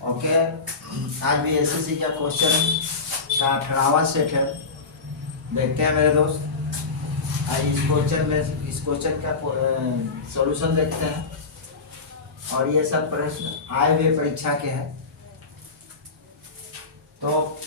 Okay, आज भी SSC का क्वेश्चन का 18वां सेट है। देखते हैं मेरे दोस्त, आज इस क्वेश्चन का सॉल्यूशन देखते हैं। और ये सब प्रश्न आए हुए परीक्षा के हैं। तो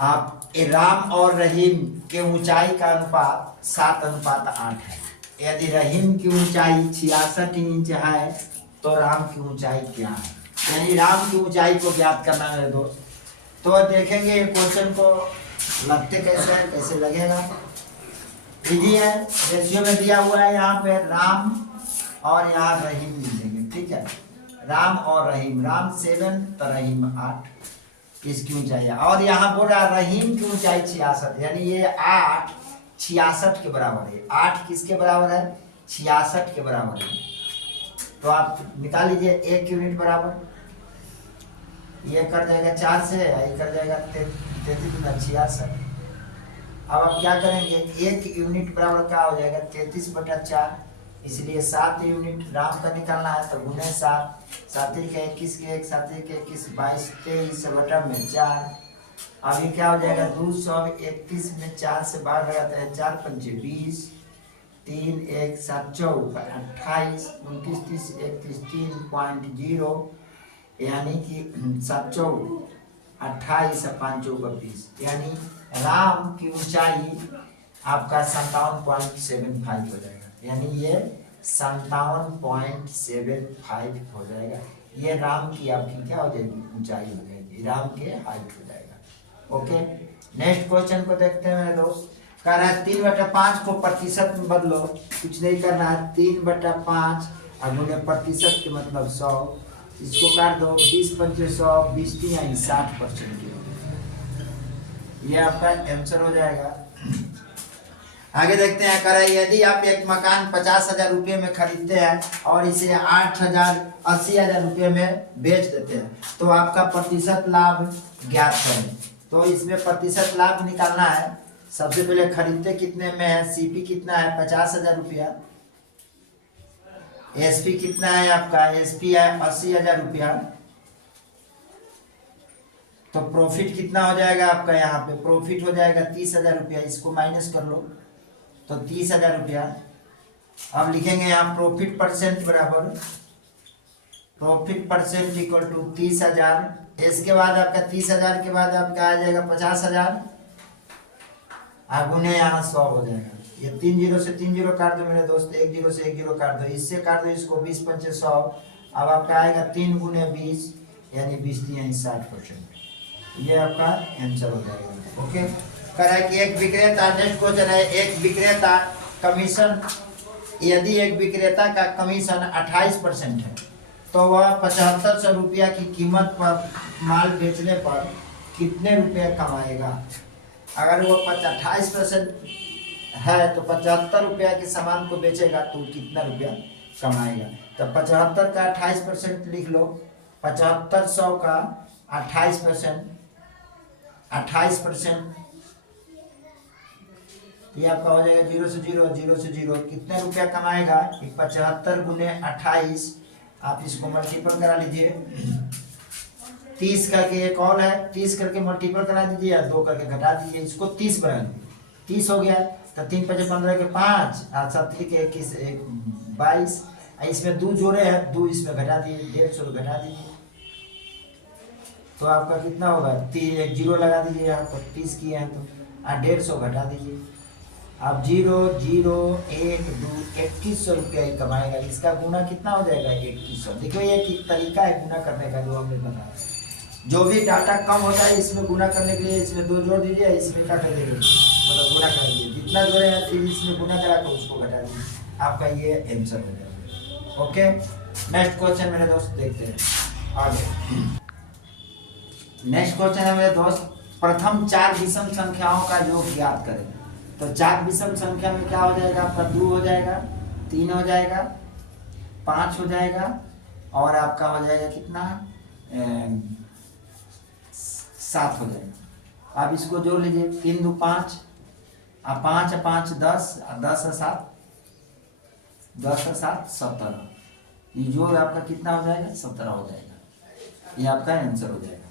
आप राम और रहीम के ऊंचाई का अनुपात 7:8 है। यदि रहीम की ऊंचाई 66 इंच है तो राम की ऊंचाई क्या है, यानी राम की ऊंचाई को ज्ञात करना है दोस्त। तो देखेंगे ये क्वेश्चन को लगते कैसे है, कैसे लगेगा। इजी है, रेशियो में दिया हुआ है यहाँ पे राम और यहाँ रहीम लिखेंगे। ठीक है, राम और रहीम, राम 7 तो रहीम 8 इसकी ऊंचाई है। और यहाँ बोल रहा है रहीम की ऊंचाई 66, यानी ये 8 66 के बराबर है। 8 किसके बराबर है? 66 के बराबर है। तो आप निकाल लीजिए, 1 यूनिट बराबर ये कर जाएगा 4 से, ये कर जाएगा 33×66। अब आप क्या करेंगे, 1 यूनिट बराबर क्या हो जाएगा? 33/4, इसलिए 7 यूनिट राम का निकालना है तो गुने 7, 7 के 21 के 1, 7 के 21, 22, 23 बटा में 4। अभी क्या हो जाएगा? 231 में 4 से बाहर लगाते हैं, 4 पंचे 20, 3 1 7 14 28 29 30 31 3.0, यानी कि 7 14 28 5 20, यानी राम की ऊंचाई आपका 57.75 हो जाएगा। यानी ये 57.75 हो जाएगा। ये राम की आपकी क्या हो जाएगी? ऊंचाई हो जाएगी, राम के हाइट हो जाएगा। ओके, नेक्स्ट क्वेश्चन को देखते हैं मेरे दोस्त। कह रहा है 3/5 को प्रतिशत में बदलो। कुछ नहीं करना है, 3/5 और गुने प्रतिशत के मतलब 100, इसको काट दो, 20 पंचे 100, 20 3 60% की। ये आपका आंसर हो जाएगा। आगे देखते हैं, कह रहा है यदि आप एक मकान 50,000 रुपये में खरीदते हैं और इसे 80,000 रुपये में बेच देते हैं तो आपका प्रतिशत लाभ ज्ञात करें। तो इसमें प्रतिशत लाभ निकालना है। सबसे पहले खरीदते कितने में है, सीपी कितना है? 50,000 रुपया। एसपी कितना है आपका? एसपी है 80,000 रुपया। तो प्रॉफिट कितना हो जाएगा आपका? यहाँ पे प्रॉफिट हो जाएगा 30,000 रुपया। इसको माइनस कर लो तो 30,000 रुपया। अब लिखेंगे यहाँ प्रॉफिट परसेंट बराबर प्रॉफिट परसेंट इक्वल टू 30,000। इसके बाद आपका 30,000 के बाद आपका आ जाएगा 50,000 गुने यहाँ 100 हो जाएगा। ये 3 0 से 3 0 काट दो मेरे दोस्त, 1 0 से 1 0 काट दो, इससे काट दो इसको, 20 पंचे 100। अब आपका आएगा 3 गुने 20, यानी 20 3 60%। ये आपका आंसर हो जाएगा। ओके, कह रहा है कि एक विक्रेता, नेक्स्ट क्वेश्चन है, एक विक्रेता कमीशन, यदि एक विक्रेता का कमीशन 28% है तो वह 7500 रुपया की कीमत पर माल बेचने पर कितने रुपये कमाएगा? अगर वो 28% है तो 75 रुपया के सामान को बेचेगा तो कितना रुपया कमाएगा? तो 75 का 28% लिख लो, 7500 का 28%, 28% ये आपका हो जाएगा 0 से 0, 0 से 0, कितने रुपया कमाएगा? 75 गुने 28, आप इसको मल्टीपल करा लीजिए। 30 करके एक और है, 30 करके मल्टीपल करा दीजिए या 2 करके घटा दीजिए, इसको 30 बना दीजिए। 30 हो गया तो 3 5 15 के 5 और 7 के 21 22, इसमें 2 जोड़े हैं, 2 इसमें घटा दिए, 150 घटा दीजिए तो आपका कितना होगा? 1 0 लगा दीजिए यहाँ पर, 30 किए हैं तो 150 घटा दीजिए। अब 0 0 1 2 2100 रुपया ही कमाएगा। इसका गुना कितना हो जाएगा? 2100। देखो ये एक तरीका है गुना करने का जो हमने बताया। जो भी डाटा कम होता है इसमें गुना करने के लिए इसमें 2 जोड़ दीजिए, इसमें क्या कर देंगे मतलब गुना कर दीजिए, जितना जोड़े हैं फिर इसमें गुना करा कर उसको घटा दीजिए, आपका ये आंसर हो जाएगा। ओके, नेक्स्ट क्वेश्चन मेरे दोस्त देखते हैं आगे। नेक्स्ट क्वेश्चन है मेरे दोस्त, प्रथम 4 विषम संख्याओं का योग ज्ञात करें। तो 4 विषम संख्या में क्या हो जाएगा आपका? 2 हो जाएगा, 3 हो जाएगा, 5 हो जाएगा और आपका हो जाएगा कितना? 7 हो जाएगा। अब इसको जोड़ लीजिए, 3 2 5 और 5 5 10 और 10 7 17। ये योग आपका कितना हो जाएगा, 17 हो जाएगा। ये आपका आंसर हो जाएगा।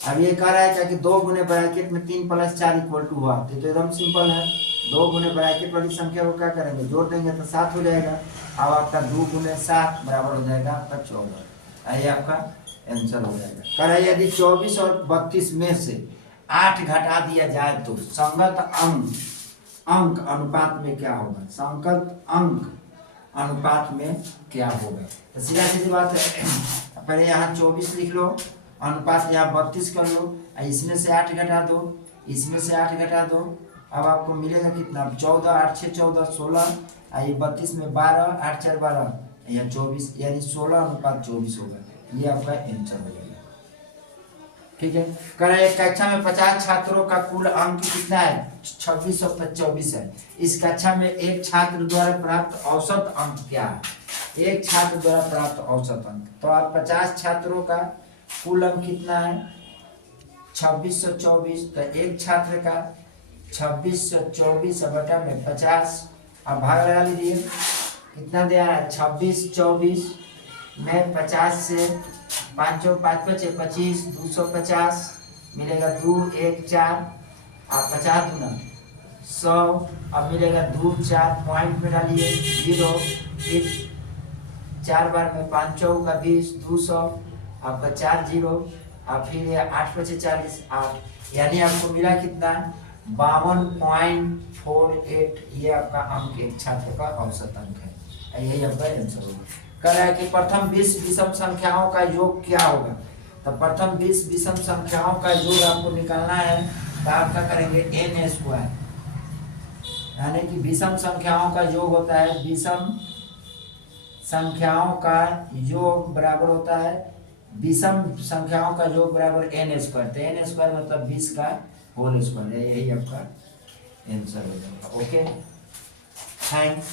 अब ये कह रहा है क्या कि 2 गुने ब्रैकेट में 3 + 4 = हुआ, तो एकदम सिंपल है। 2 गुने ब्रैकेट वाली संख्या को क्या करेंगे, जोड़ देंगे तो 7 हो जाएगा। अब आपका 2 × 7 बराबर हो जाएगा आपका 14। ये आपका आंसर हो जाएगा। कह रहा है यदि 24 और 32 में से 8 घटा दिया जाए तो संगत अंक अनुपात में क्या होगा, संगत अंक अनुपात में क्या होगा। तो सीधा सीधी बात है, पहले यहाँ 24 लिख लो, अनुपात यहाँ 32 कर लो, इसमें से 8 घटा दो, इसमें से 8 घटा दो। अब आपको मिलेगा कितना, 14, 8 6 14 16, ये 32 में 12, 8 4 12, यहाँ 24, यानी 16:24 होगा। ये आपका आंसर हो जाएगा। ठीक है। कह रहे एक कक्षा में 50 छात्रों का कुल अंक कितना है, 2624 है। इस कक्षा में एक छात्र द्वारा प्राप्त औसत अंक क्या है, एक छात्र द्वारा प्राप्त औसत अंक। तो आप 50 छात्रों का कुल अंक कितना है, 2624। तो एक छात्र का 2624 बटा में 50, अब भाग लगा लीजिए कितना दे रहा है, 2624 में 50 से 5 5 5 25, 250 मिलेगा, 2 1 4, आप 50 दूना 100, अब मिलेगा 2 4 पॉइंट में डालिए 0, फिर 4 बार में 5 चौका 20, 200, आपका 4 0, अब फिर 8 5 40, 8, यानी आपको मिला कितना, 52.48। ये आपका अंक एक छात्र का औसत अंक है। यही आपका आंसर होगा। कह रहा है कि प्रथम 20 विषम संख्याओं का योग क्या होगा। तो प्रथम 20 विषम संख्याओं का योग आपको निकालना है, तो आप क्या करेंगे, n², यानी कि विषम संख्याओं का योग होता है, विषम संख्याओं का योग बराबर होता है, विषम संख्याओं का योग बराबर n²। तो n² मतलब 20 का होल स्क्वायर है। यही आपका आंसर हो जाएगा। Okay, thanks.